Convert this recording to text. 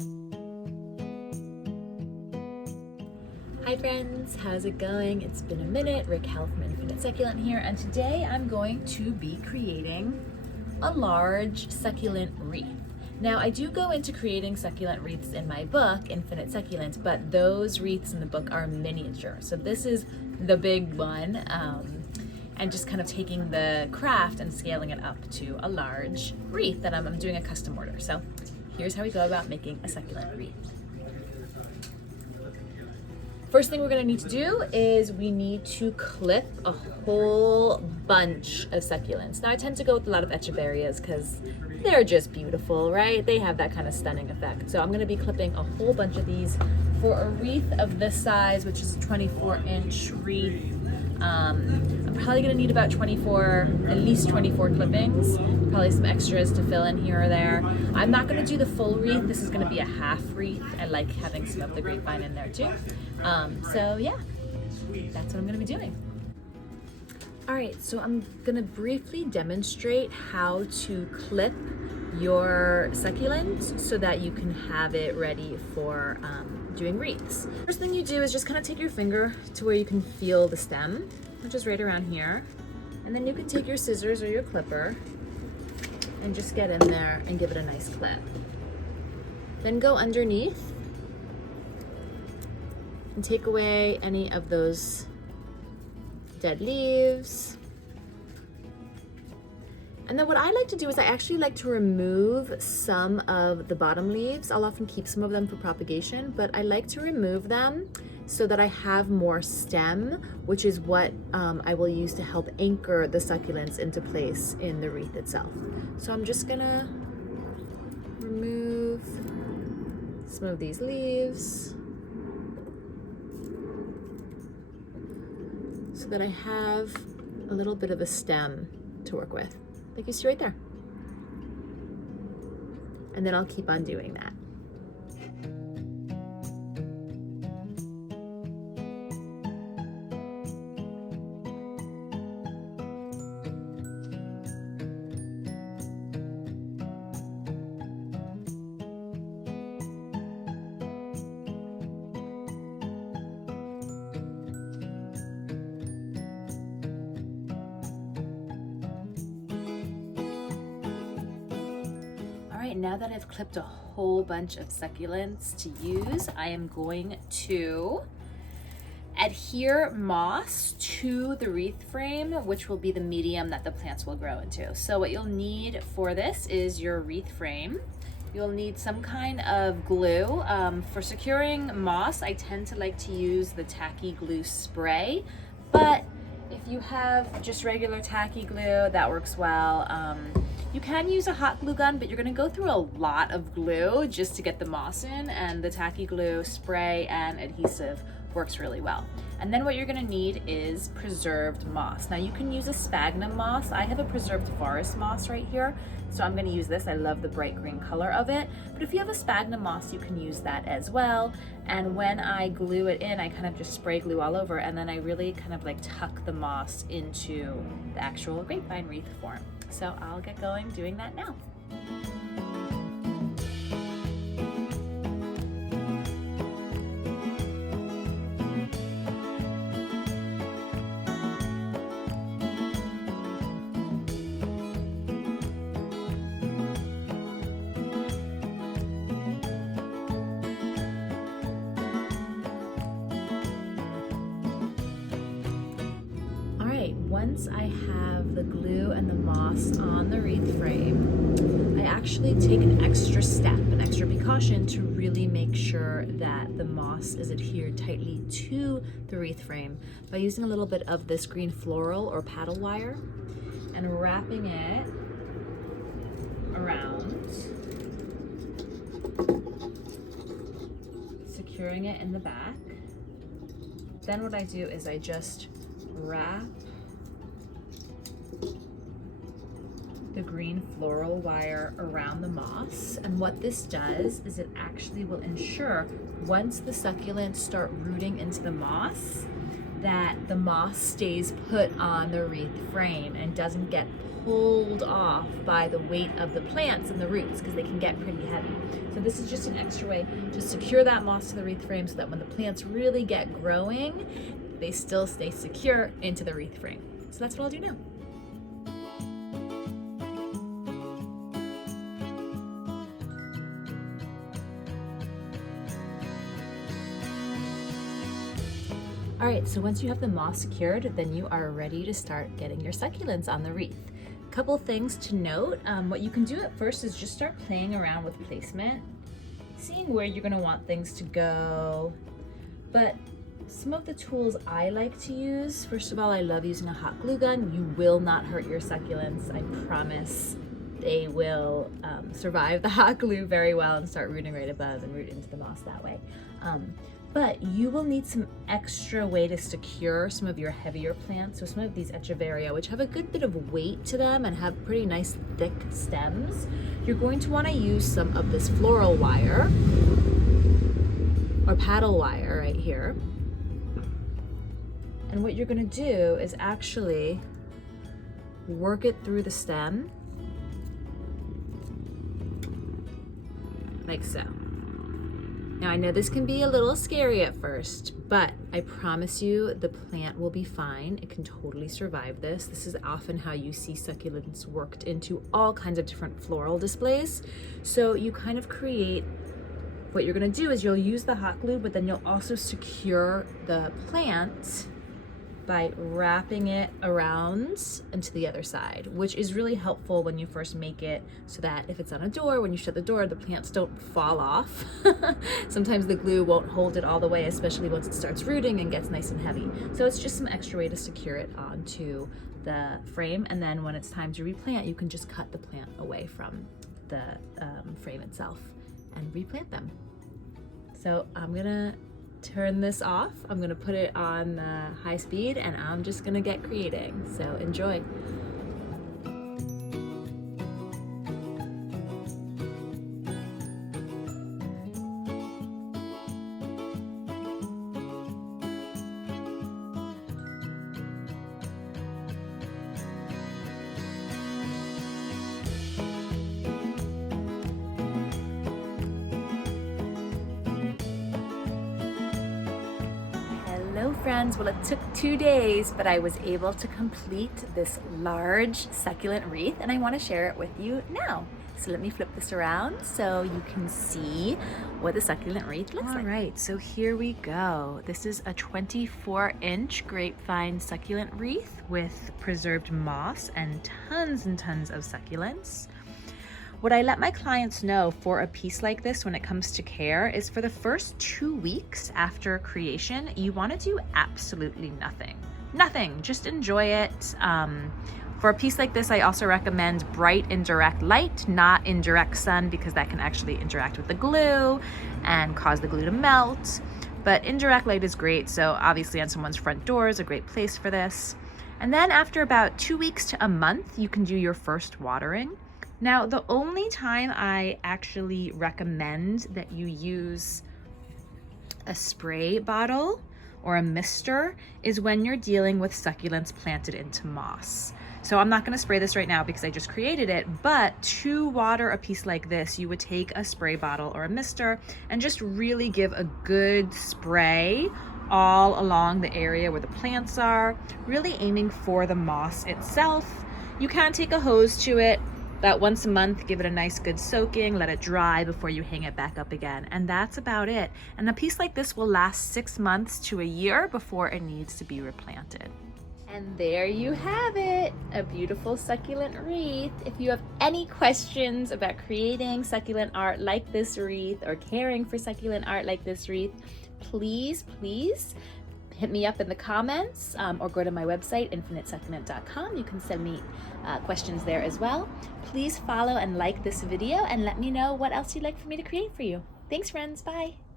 Hi friends, how's it going? It's been a minute. Rick Hell from Infinite Succulent here, and today I'm going to be creating a large succulent wreath. Now, I do go into creating succulent wreaths in my book, Infinite Succulents, but those wreaths in the book are miniature. So this is the big one, and just kind of taking the craft and scaling it up to a large wreath that I'm doing a custom order. So here's how we go about making a succulent wreath. First thing we're gonna need to do is we need to clip a whole bunch of succulents. Now I tend to go with a lot of echeverias because they're just beautiful, right? They have that kind of stunning effect. So I'm gonna be clipping a whole bunch of these for a wreath of this size, which is a 24-inch wreath. I'm probably gonna need about at least 24 clippings, probably some extras to fill in here or there. I'm not gonna do the full wreath. This is gonna be a half wreath. I like having some of the grapevine in there too. So yeah, that's what I'm gonna be doing. All right, so I'm gonna briefly demonstrate how to clip your succulent so that you can have it ready for doing wreaths. First thing you do is just kind of take your finger to where you can feel the stem, which is right around here. And then you can take your scissors or your clipper and just get in there and give it a nice clip. Then go underneath and take away any of those dead leaves. And then what I like to do is I actually like to remove some of the bottom leaves. I'll often keep some of them for propagation, but I like to remove them so that I have more stem, which is what I will use to help anchor the succulents into place in the wreath itself. So I'm just gonna remove some of these leaves so that I have a little bit of a stem to work with, like you see right there. And then I'll keep on doing that. Now that I've clipped a whole bunch of succulents to use, I am going to adhere moss to the wreath frame, which will be the medium that the plants will grow into. So what you'll need for this is your wreath frame. You'll need some kind of glue. For securing moss, I tend to like to use the tacky glue spray, but if you have just regular tacky glue, that works well. You can use a hot glue gun, but you're gonna go through a lot of glue just to get the moss in, and the tacky glue spray and adhesive works really well. And then what you're gonna need is preserved moss. Now you can use a sphagnum moss. I have a preserved forest moss right here, so I'm gonna use this. I love the bright green color of it. But if you have a sphagnum moss, you can use that as well. And when I glue it in, I kind of just spray glue all over, and then I really kind of like tuck the moss into the actual grapevine wreath form. So I'll get going doing that now. Once I have the glue and the moss on the wreath frame, I actually take an extra step, an extra precaution to really make sure that the moss is adhered tightly to the wreath frame by using a little bit of this green floral or paddle wire and wrapping it around, securing it in the back. Then what I do is I just wrap the green floral wire around the moss, and what this does is it actually will ensure once the succulents start rooting into the moss that the moss stays put on the wreath frame and doesn't get pulled off by the weight of the plants and the roots, because they can get pretty heavy. So this is just an extra way to secure that moss to the wreath frame so that when the plants really get growing, they still stay secure into the wreath frame. So that's what I'll do now. All right, so once you have the moss secured, then you are ready to start getting your succulents on the wreath. Couple things to note. What you can do at first is just start playing around with placement, seeing where you're gonna want things to go. But some of the tools I like to use, first of all, I love using a hot glue gun. You will not hurt your succulents, I promise. They will survive the hot glue very well and start rooting right above and root into the moss that way. But you will need some extra way to secure some of your heavier plants. So some of these Echeveria, which have a good bit of weight to them and have pretty nice thick stems, you're going to want to use some of this floral wire or paddle wire right here. And what you're going to do is actually work it through the stem like so. Now I know this can be a little scary at first, but I promise you the plant will be fine. It can totally survive this. This is often how you see succulents worked into all kinds of different floral displays. So you kind of create, what you're gonna do is you'll use the hot glue, but then you'll also secure the plant by wrapping it around and to the other side, which is really helpful when you first make it, so that if it's on a door, when you shut the door, the plants don't fall off. Sometimes the glue won't hold it all the way, especially once it starts rooting and gets nice and heavy. So it's just some extra way to secure it onto the frame, and then when it's time to replant, you can just cut the plant away from the frame itself and replant them. So I'm gonna turn this off. I'm gonna put it on high speed and I'm just gonna get creating. So enjoy. Hello friends, well it took 2 days, but I was able to complete this large succulent wreath and I want to share it with you now. So let me flip this around so you can see what the succulent wreath looks like. All right, so here we go. This is a 24-inch grapevine succulent wreath with preserved moss and tons of succulents. What I let my clients know for a piece like this when it comes to care is for the first 2 weeks after creation, you want to do absolutely nothing, just enjoy it. For a piece like this, I also recommend bright indirect light, not indirect sun, because that can actually interact with the glue and cause the glue to melt. But indirect light is great, so obviously on someone's front door is a great place for this. And then after about 2 weeks to a month, you can do your first watering. Now, the only time I actually recommend that you use a spray bottle or a mister is when you're dealing with succulents planted into moss. So I'm not going to spray this right now because I just created it, but to water a piece like this, you would take a spray bottle or a mister and just really give a good spray all along the area where the plants are, really aiming for the moss itself. You can take a hose to it. About once a month, give it a nice good soaking, let it dry before you hang it back up again. And that's about it. And a piece like this will last 6 months to a year before it needs to be replanted. And there you have it, a beautiful succulent wreath. If you have any questions about creating succulent art like this wreath or caring for succulent art like this wreath, please hit me up in the comments or go to my website, infinitesucculent.com. You can send me questions there as well. Please follow and like this video and let me know what else you'd like for me to create for you. Thanks friends, bye.